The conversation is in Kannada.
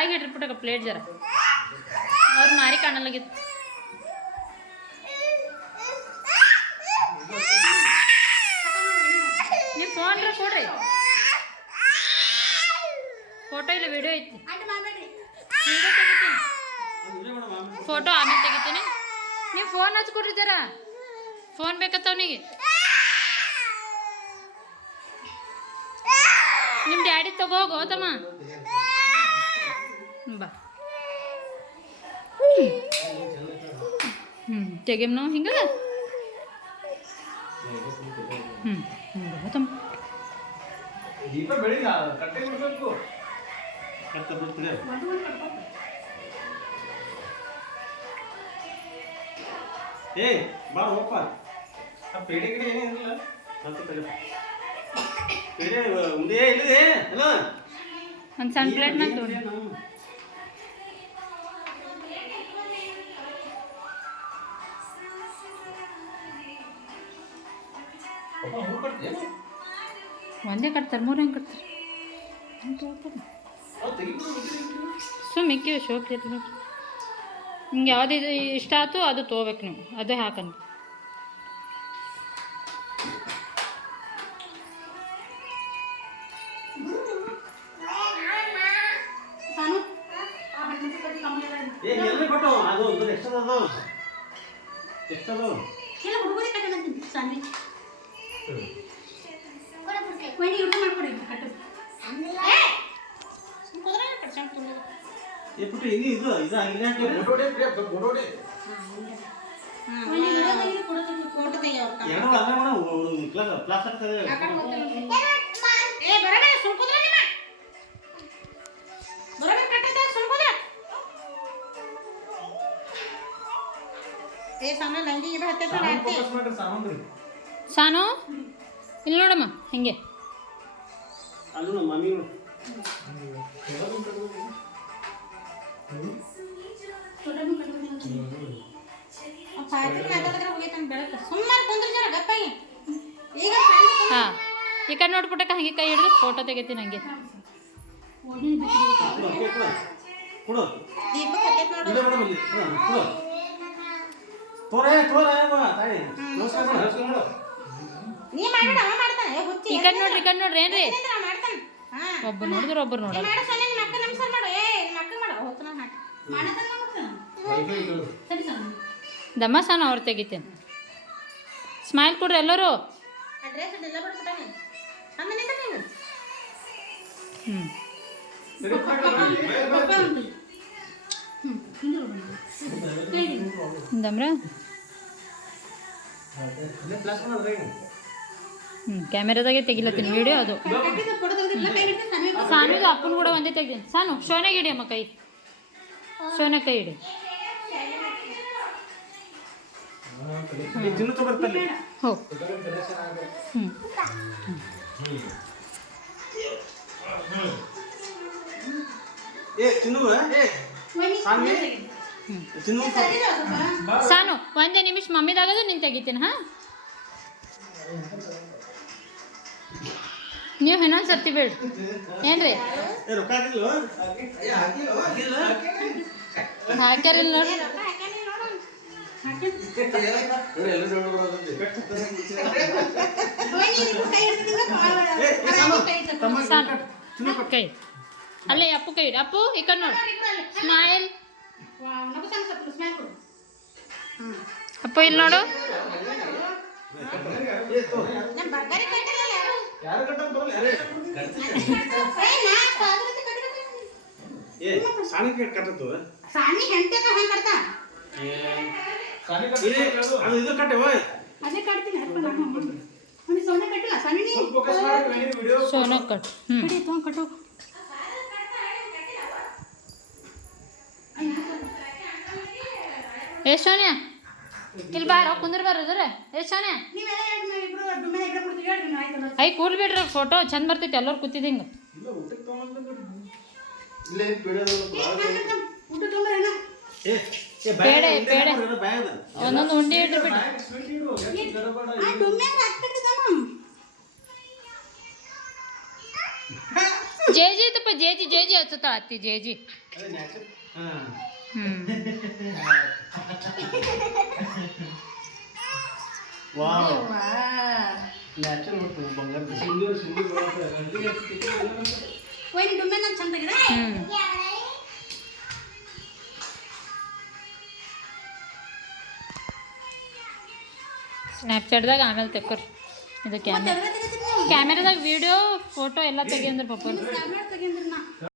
ಕೆಳಗೆ ಇಟ್ಬಿಟ್ಟ ಪ್ಲೇಟ್ ಜರ ಅವ್ರು ಮಾರಿ ಕಾಣಲಾಗಿತ್ತು. ನೀವು ಫೋನ್ ಕೊಡ್ರಿ, ಫೋಟೋ ಇಲ್ಲ ವಿಡಿಯೋ ಐತಿ. ವಿಡಿಯೋ ತೆಗಿತೀನಿ, ಫೋಟೋ ಆಮೇಲೆ ತೆಗಿತೀನಿ. ನೀವು ಫೋನ್ ಹಚ್ಕೊಡ್ರಿ ಜರ, ಫೋನ್ ಬೇಕತ್ತವನಿಗೆ. ನಿಮ್ಮ ಡ್ಯಾಡಿ ತಗೋಗೋ ತಮ್ಮ ಬಾ. ತೆಗೆಮ್ ನಾವು ಹಿಂಗ ತಮ್ಮ ದೀಪ ಬೆಳಿಲ್ಲ ಕಟ್ಟೆ ಬಿಡ್ಬೇಕು. ಕಟ್ಟ ಬಿಡ್ತೀರ ಏ ಬಾ ಹೋಗಪ್ಪ. ಆ ಪೇಡೆ ಗಿಡ ಏನಿಲ್ಲ ಅಂತ ಪೇಡೆ ಉಂಡೆ ಇಲ್ಲದೆ ಅಲ್ಲ ಒಂದು ಸಣ್ಣ ಪ್ಲೇಟ್ ನಾನು ತೊಗೊಂಡು ಒಂದೇ ಕಟ್ತಾರೆ, ಮೂರು ಹೆಂಗೆ ಕಟ್ತಾರೆ ಸುಮ್ಮಿಕ್ಕಿ ಶೋಕ್ ಇರ್ತದೆ. ನಿಮ್ಗೆ ಯಾವ್ದು ಇದು ಇಷ್ಟ ಆಯ್ತು ಅದು ತೊಗೋಬೇಕು ನೀವು, ಅದೇ ಹಾಕಂತ. ಸಾನು ಇಲ್ಲಿ ನೋಡಮ್ಮ ಹಿಂಗೆ ಹಾಂ ಈ ಕಡೆ ನೋಡ್ಬಿಟ್ಟಕ್ಕ ಹಂಗೆ ಕೈ ಹಿಡಿದು ಫೋಟೋ ತೆಗಿತೀನಿ ಹಂಗೆ. ಈ ಕಡೆ ನೋಡ್ರಿ, ಈ ಕಡೆ ನೋಡ್ರಿ ಏನ್ರಿ ಒಬ್ಬರು ನೋಡಿದ್ರು ಒಬ್ಬರು ನೋಡಲ್ಲ. ದಮ್ಮ ಸಾನು ಅವ್ರು ತೆಗಿತೇನೆ. ಸ್ಮೈಲ್ ಕೊಡ್ರಿ ಎಲ್ಲರೂ. ದಮ್ರ ಕ್ಯಾಮೆರಾದಾಗೆ ತೆಗಿಲತ್ತೀನಿ ವಿಡಿಯೋ. ಅದು ಸಾನುದು ಅಪ್ಪನ ಕೂಡ ಒಂದೇ ತೆಗ್ದೀನಿ. ಸಾನು ಶೋನಾಗ ಇಡಿ ಅಮ್ಮ ಕೈ, ಶೋನ ಕೈ ಇಡಿ. ಹೋ ಸಾನು ಒಂದೇ ನಿಮಿಷ ಮಮ್ಮಿದಾಗದು ನೀನು ತೆಗಿತೀನಿ. ಹಾಂ ನೀವು ಇನ್ನೊಂದು ಸರ್ತಿ ಬೇಡ ಏನ್ರಿ ಹಾಕ್ಯಾರಿಲ್ಲ ನೋಡಿ. ಕೈ ಅಲ್ಲೇ ಅಪ್ಪು ಕೈ ಇಡಿ. ಅಪ್ಪು ಈ ಕಡೆ ನೋಡಿ, ಸ್ಮೈಲ್. ಅಪ್ಪು ಇಲ್ಲಿ ನೋಡು. ಸೋನ ಕಟ್ ಕಟ್ಟು. ಏ ಸೋನಿಯಾ ಇಲ್ಲಿ ಬಾರ ಕುಂದ್ರ ಬರೋದ್ರ. ಏ ಸೋನಿಯಾ ಐ ಕೂಲ್ ಬಿಡ್ರಿ, ಫೋಟೋ ಚಂದ ಬರ್ತೈತಿ ಎಲ್ಲರೂ ಕೂತಿದ್ದು ಹಿಂಗೆ. ಪೇಡೆ ಪೇಡೆ ಒಂದೊಂದು ಉಂಡೆ ಇಡ್ರಿ ಬಿಟ್ಟು. ಜೇಜಿ ಐತಪ್ಪ ಜೇಜಿ ಹಚ್ಚುತ್ತಾಳ ಅತ್ತಿ ಜೇಜಿ. ಅದೇ ನ್ಯಾಚುರಲ್. ಹಾಂ ವಾವ್ ನ್ಯಾಚುರಲ್ ಹೊತ್ತು ಬಂಗಾರ ಸಿಂಧೂರು ವೈನ್ ಡುಮ್ಮೆ ನಂಗೆ ಚಂದಾಗಿದೆ. ಸ್ನ್ಯಾಪ್ಚಾಟ್ದಾಗ ಆಮೇಲೆ ತೆಕ್ಕೋರಿ. ಇದು ಕ್ಯಾಮ್ರಾದಾಗ ವಿಡಿಯೋ ಫೋಟೋ ಎಲ್ಲ ತೆಗಿ ಅಂದ್ರೆ ಪಪ್ಪ. ಕ್ಯಾಮ್ರಾ ತೆಗಿಂದ್ರಿ ನಾ